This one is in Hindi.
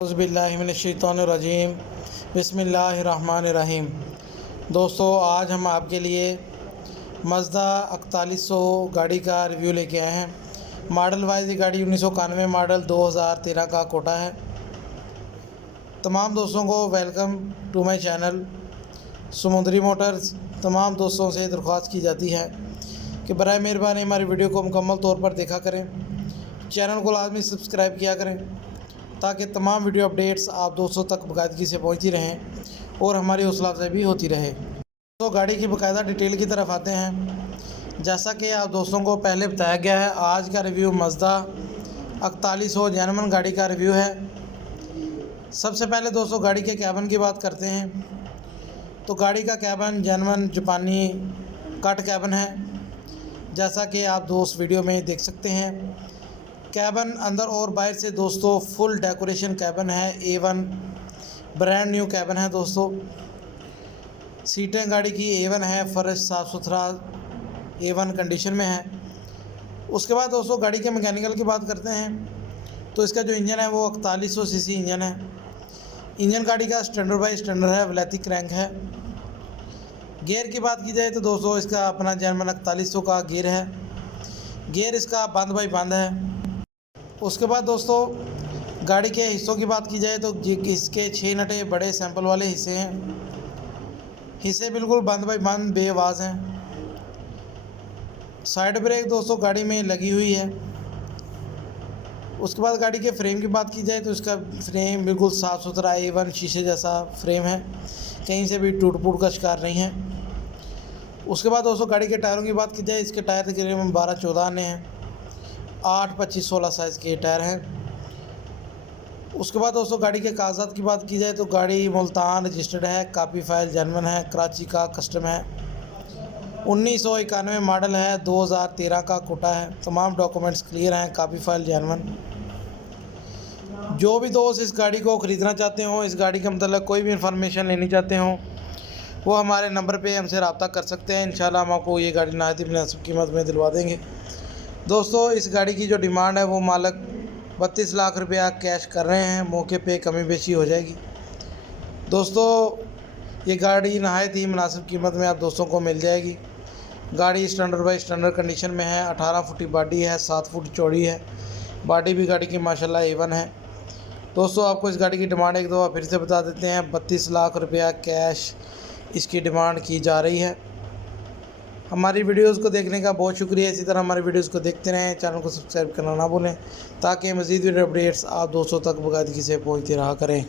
औज़ुबिल्लाहिमिनश्शैतानिर्रजीम बिस्मिल्लाहिर्रहमानिर्रहीम। दोस्तों, आज हम आपके लिए मज़दा 4100 गाड़ी का रिव्यू लेके आए हैं। मॉडल वाइज ये गाड़ी 1991 मॉडल 2013 का कोटा है। तमाम दोस्तों को वेलकम टू माय चैनल समुद्री मोटर्स। तमाम दोस्तों से दरख्वास्त की जाती है कि बराए मेहरबानी हमारी वीडियो को मुकम्मल तौर पर देखा करें, चैनल को लाजमी सब्सक्राइब किया करें ताकि तमाम वीडियो अपडेट्स आप दोस्तों तक बाकायदगी से पहुंचती रहें और हमारी हौसला अफजाई भी होती रहे। तो गाड़ी की बाकायदा डिटेल की तरफ आते हैं। जैसा कि आप दोस्तों को पहले बताया गया है, आज का रिव्यू मज़दा 4100 जेन्युइन गाड़ी का रिव्यू है। सबसे पहले दोस्तों गाड़ी के कैबिन की बात करते हैं। तो गाड़ी का कैबिन जेन्युइन जापानी कट कैबिन है, जैसा कि आप दोस्त वीडियो में देख सकते हैं। कैबिन अंदर और बाहर से दोस्तों फुल डेकोरेशन कैबिन है। A1 ब्रांड न्यू कैबिन है दोस्तों। सीटें गाड़ी की A1 है, फर्श साफ़ सुथरा A1 कंडीशन में है। उसके बाद दोस्तों गाड़ी के मैकेनिकल की बात करते हैं। तो इसका जो इंजन है वो 4100 सीसी इंजन है। इंजन गाड़ी का स्टैंडर्ड बाई स्टैंडर्ड है, वैलेटिक क्रैंक है। गियर की बात की जाए तो दोस्तों इसका अपना जेन्युइन 4100 का गियर है। गियर इसका बंद बाई बंद है। उसके बाद दोस्तों गाड़ी के हिस्सों की बात की जाए तो इसके 6 नटे बड़े सैंपल वाले हिस्से हैं। हिस्से बिल्कुल बंद बाई बंद बेआवाज़ हैं। साइड ब्रेक दोस्तों गाड़ी में लगी हुई है। उसके बाद गाड़ी के फ्रेम की बात की जाए तो इसका फ्रेम बिल्कुल साफ़ सुथरा A1 शीशे जैसा फ्रेम है, कहीं से भी टूट फूट का शिकार नहीं है। उसके बाद दोस्तों गाड़ी के टायरों की बात की जाए, इसके टायर तकरीबन 12-14 आने हैं। 8, 25, 16 साइज़ के टायर हैं। उसके बाद दोस्तों गाड़ी के कागजात की बात की जाए तो गाड़ी मुल्तान रजिस्टर्ड है, कापी फाइल जेन्युइन है, कराची का कस्टम है, 1991 मॉडल है, 2013 का कोटा है। तमाम डॉक्यूमेंट्स क्लियर हैं, कापी फाइल जेन्युइन। जो भी दोस्त इस गाड़ी को ख़रीदना चाहते हो, इस गाड़ी के मतलब कोई भी इंफॉर्मेशन लेनी चाहते हो, वो हमारे नंबर पे हमसे रब्ता कर सकते हैं। इंशाल्लाह हम आपको ये गाड़ी नहायत ही मुनासिब कीमत में दिलवा देंगे। दोस्तों इस गाड़ी की जो डिमांड है वो मालिक 32 लाख रुपया कैश कर रहे हैं। मौके पे कमी बेशी हो जाएगी। दोस्तों ये गाड़ी नहायत ही मुनासिब कीमत में आप दोस्तों को मिल जाएगी। गाड़ी स्टैंडर्ड बाई स्टैंडर्ड कंडीशन में है। 18 फुट की बॉडी है, 7 फुट चौड़ी है। बॉडी भी गाड़ी की माशाल्लाह A1 है। दोस्तों आपको इस गाड़ी की डिमांड एक दफ़ा फिर से बता देते हैं। 32 लाख रुपया कैश इसकी डिमांड की जा रही है। हमारी वीडियोज़ को देखने का बहुत शुक्रिया। इसी तरह हमारी वीडियोज़ को देखते रहें, चैनल को सब्सक्राइब करना ना भूलें ताकि मज़ीद वीडियो अपडेट्स आप दोस्तों तक बाकायदगी से पहुँचती रहा करें।